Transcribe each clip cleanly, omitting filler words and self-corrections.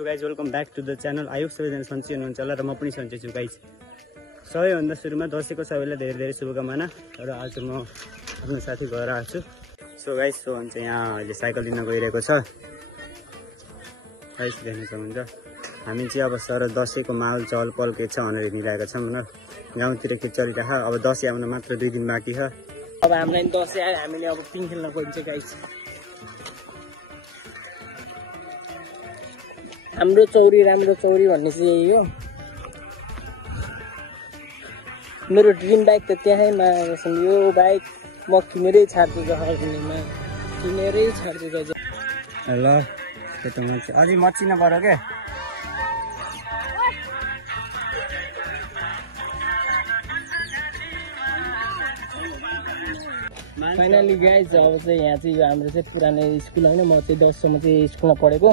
So guys welcome back to the channel. आयोग सबैजना सन्चै हुनुहुन्छ होला र म पनि सन्चै छु गाइज। सबैभन्दा सुरुमा दसैँको सबैलाई धेरै धेरै शुभकामना र आज म आफ्नो साथी घर आएको छु। सो गाइज सो भन्छ यहाँ अहिले साइकल लिन गइरहेको छ गाइज, देख्न सक्नुहुन्छ। हामी चाहिँ अब सर दसैँको माहौल चहल पहल के छ भनेर हिँडिरहेको छौँ न। गाउँतिर के चलिरहेको, अब दसैँ आउन मात्र 2 दिन बाँकी छ। अब हामीलाई दसैँ आयो, हामीले अब पिङ खेल्न गइन्छ गाइज। हाम्रो चौरी राम्रो चौरी भन्ने चाहिँ यही हो। मेरो ड्रिम बाइक त त्यहीँमा यो बाइक म किनेरै छाड्छु जहाँमा, किनेरै छाड्छु गाइज। ल त्यो त हुन्छ, अझै मचिन पऱ्यो क्या। फाइनली गाइज अब चाहिँ यहाँ चाहिँ यो हाम्रो चाहिँ पुरानो स्कुल होइन, म चाहिँ 10 सम्म चाहिँ स्कुलमा पढेको।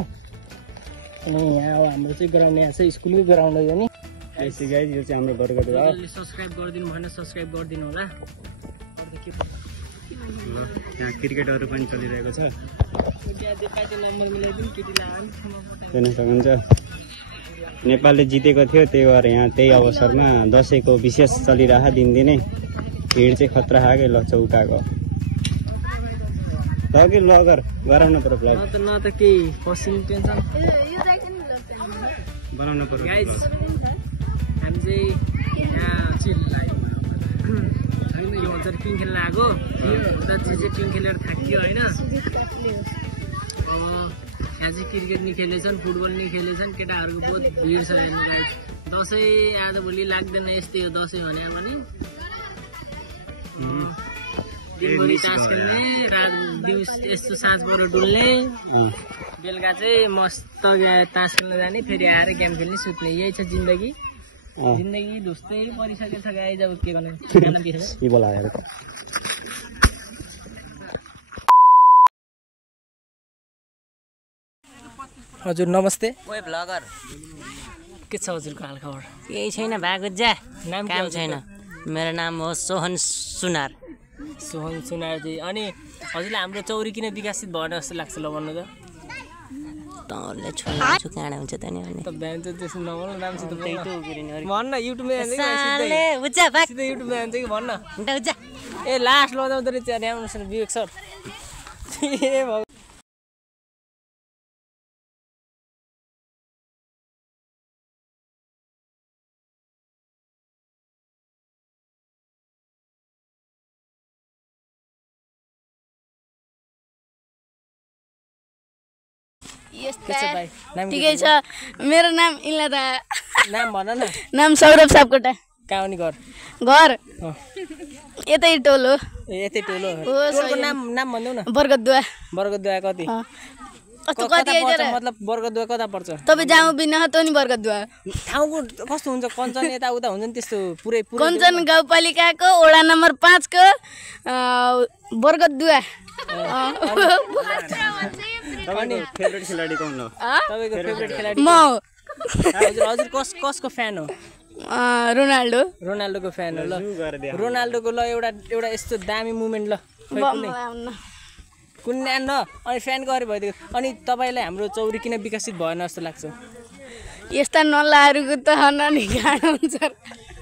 अनि यहाँ अब हाम्रो चाहिँ ग्राउन्ड यहाँ चाहिँ स्कुलकै ग्राउन्ड हो नि। आइसी गाइज यो चाहिँ हाम्रो बरगड हो। सब्सक्राइब गरिदिनु भएन, सब्सक्राइब गरिदिनु होला। यहाँ क्रिकेटहरू पनि चलिरहेको छ, हेर्न सक्नुहुन्छ। नेपालले जितेको थियो, त्यही भएर यहाँ त्यही अवसरमा दसैँको विशेष चलिरह दिनदिनै भिड चाहिँ खतरा खायो ल चौकाको। कि लगर गराउन पर्यो ब्लग न त केही पसिन टेन्सन बनाउनु पर्यो गाइज। हामी चाहिँ यहाँ चाहिँ के भन्छ पिङ खेल्न आएको। दाजु चाहिँ पिङ खेलेर थाकियो होइन। यहाँ चाहिँ क्रिकेट नि खेलेछन्, फुटबल नि खेलेछन्, केटाहरूको बहुत भिड छ हेर्नु गाइज। दसैँ आजभोलि लाग्दैन, यस्तै हो दसैँ भने पनि। दिनभरि तास खेल्ने, रात दिउँस यस्तो साँझ परेर डुल्ने, बेलुका चाहिँ मस्त तास खेल्न जाने, फेरि आएर गेम खेल्ने, सुत्ने। यही छ जिन्दगी। जिन्दगी ढुस्दै परिसकेको छ गाइज। अब के गर्ने, खाना बिर्सेर हजुर नमस्ते। ओए ब्लगर, के छ हजुरको हालखबर? केही छैन, भएको जा नाम काम छैन। मेरो नाम हो सोहन सुनार। सोहन सुनारजी। अनि हजुरलाई हाम्रो चौरी किन विकसित भएन जस्तो लाग्छ ल भन्नु त? तँले छोड्छु काँडा हुन्छ त नि भने त बिहान चाहिँ त्यसो नभन, राम्रोसित त्यही त उगिरिन अरे भन्न। युट्युबमा जान्छ साले उज्जा भाग कि युट्युबमा जान्छ कि भन्न। उज्जा ए लास्ट लजाउँदो रहेछ राम्रो सर विवेक सर। ए भाउ ठिकै छ। मेरो नाम इलादा। नाम भन न। नाम सौरभ सापकोटा। कहाँ हो नि घर? घर यतै टोल हो। यतै टोल हो। टोलको नाम भन्देऊ न। बरगदुवा। बरगदुवा कति? कति मतलब बरगदुवा कता पर्छ? तपाईँ जाउँ बिना त नि बरगदुवा। ठाउँको कस्तो हुन्छ? कञ्चन यताउता हुन्छ नि त्यस्तो पुरै कञ्चन गाउँपालिकाको वडा नम्बर 5 को बरगदुवा। अनि फेभरेट खेलाडी कुन हो? तपाईको फेभरेट खेलाडी म। हजुर कसको फ्यान हो? रोनाल्डो। रोनाल्डोको फ्यान हो। ल रोनाल्डोको ल एउटा यस्तो दामी मुभमेन्ट ल कुन न। अनि फ्यान गरे भइदियो। अनि तपाईँलाई हाम्रो चौरी किन विकसित भएन जस्तो लाग्छ? यस्ता नल्लाहरूको त हनानी गाह्रो हुन्छ।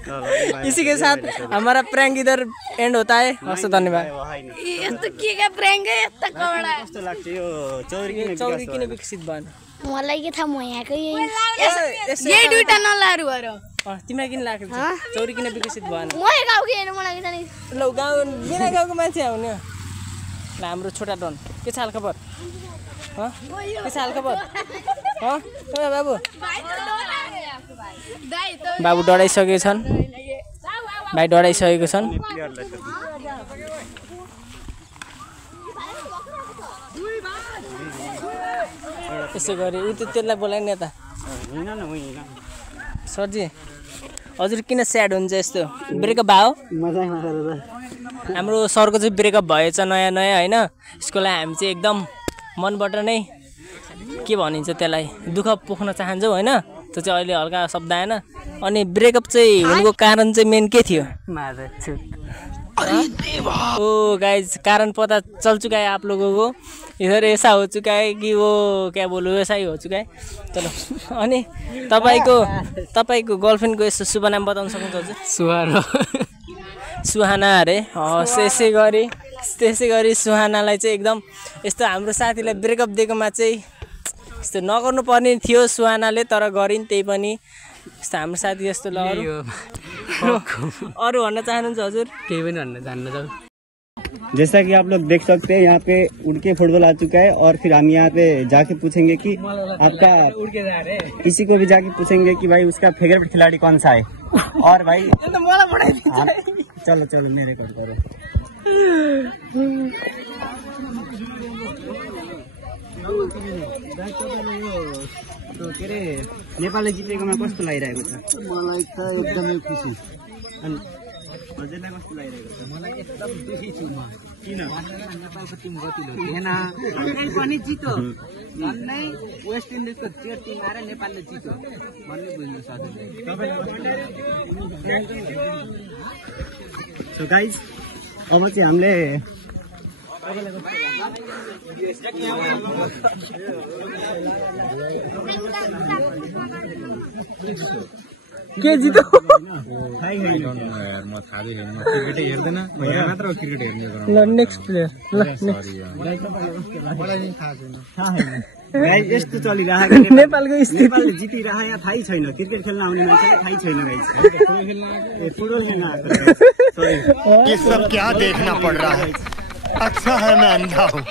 इसी के साथ हमारा प्रैंक इधर एंड होता है। हस्त धन्यवाद। यस्तो के का प्रैंक है, यस्तो कवडा कस्तो लाग्छ यो चौरी किन विकसित भएन? मलाई के थाहा, म यहाँको यही दुईटा नल्लाहरू भएर। तिमीलाई किन लाग्छ चौरी किन विकसित भएन? म गाउँको हेर्नु मलाई के ल गाउँ बिना गाउँको मान्छे आउने ल। हाम्रो छोटा डन के छ हालखबर? के छ हालखबर? बाबु बाबु डराइसकेको छन्, भाइ डराइसकेको छन्। यसो गरी उ त्यसलाई बोलाइ नि यता। सरजी हजुर किन स्याड हुन्छ यस्तो? ब्रेकअप भयो? हाम्रो सरको चाहिँ ब्रेकअप भएछ नयाँ नयाँ होइन। यसको लागि हामी चाहिँ एकदम मनबाट नै के भनिन्छ त्यसलाई दुःख पोख्न चाहन्छौँ होइन। त्यो चाहिँ अहिले हल्का शब्द आएन। अनि ब्रेकअप चाहिँ हुनुको कारण चाहिँ मेन के थियो? ओ गाइज कारण पता चल चुका है आप लोगों को। इधर ऐसा हो चुका है कि वो क्या बोलूँ ऐसा ही हो चुका है। चलो अनि तपाईँको गर्लफ्रेन्डको यस्तो शुभ नाम बताउन सक्नुहुन्छ हजुर? सुहाना अरे। त्यसै गरी सुहानालाई चाहिँ एकदम यस्तो हाम्रो साथीलाई ब्रेकअप दिएकोमा चाहिँ यस्तो नगर्नु पर्ने थियो सुहानाले, तर गरिन् त्यही पनि। यस्तो हाम्रो साथी यस्तो ल अरू भन्न चाहनुहुन्छ हजुर? केही पनि भन्न चाहन्न। जैसा कि आप लोग देख सकते हैं यहाँ पे उड़ के फुटबॉल आ चुका है और फिर हम यहाँ पे जाके पूछेंगे कि आपका किसी को भी जाके पूछेंगे कि भाई उसका फेवरेट खिलाड़ी कौन सा है। और भाई चलो मेरे कॉल करो। तो के अरे नेपालले जितेकोमा कस्तो लागिरहेको छ? मलाई त एकदमै खुसी। अनि हजुरलाई कस्तो लागिरहेको छ? मलाई एकदम खुसी छु म। किन? नेपालको टिम गतिलो थिएन, पनि जित्यो भन्नै वेस्ट इन्डिजको त्यो टिम आएर नेपालले जित्यो भन्ने बुझ्नु सक्दैन। सो गाइज अब चाहिँ हामीले के जित्यो? ल नेक्स्ट प्लेयर यस्तो चलिरहेको नेपालको नेपालले जितिरहेको यहाँ थाहै छैन। क्रिकेट खेल्न आउने मान्छेलाई थाहै छैन गाइस। फुटबल खेल्न आएको। ये सब क्या देखना पड़ रहा है? अच्छा है मैं अंधा हूँ।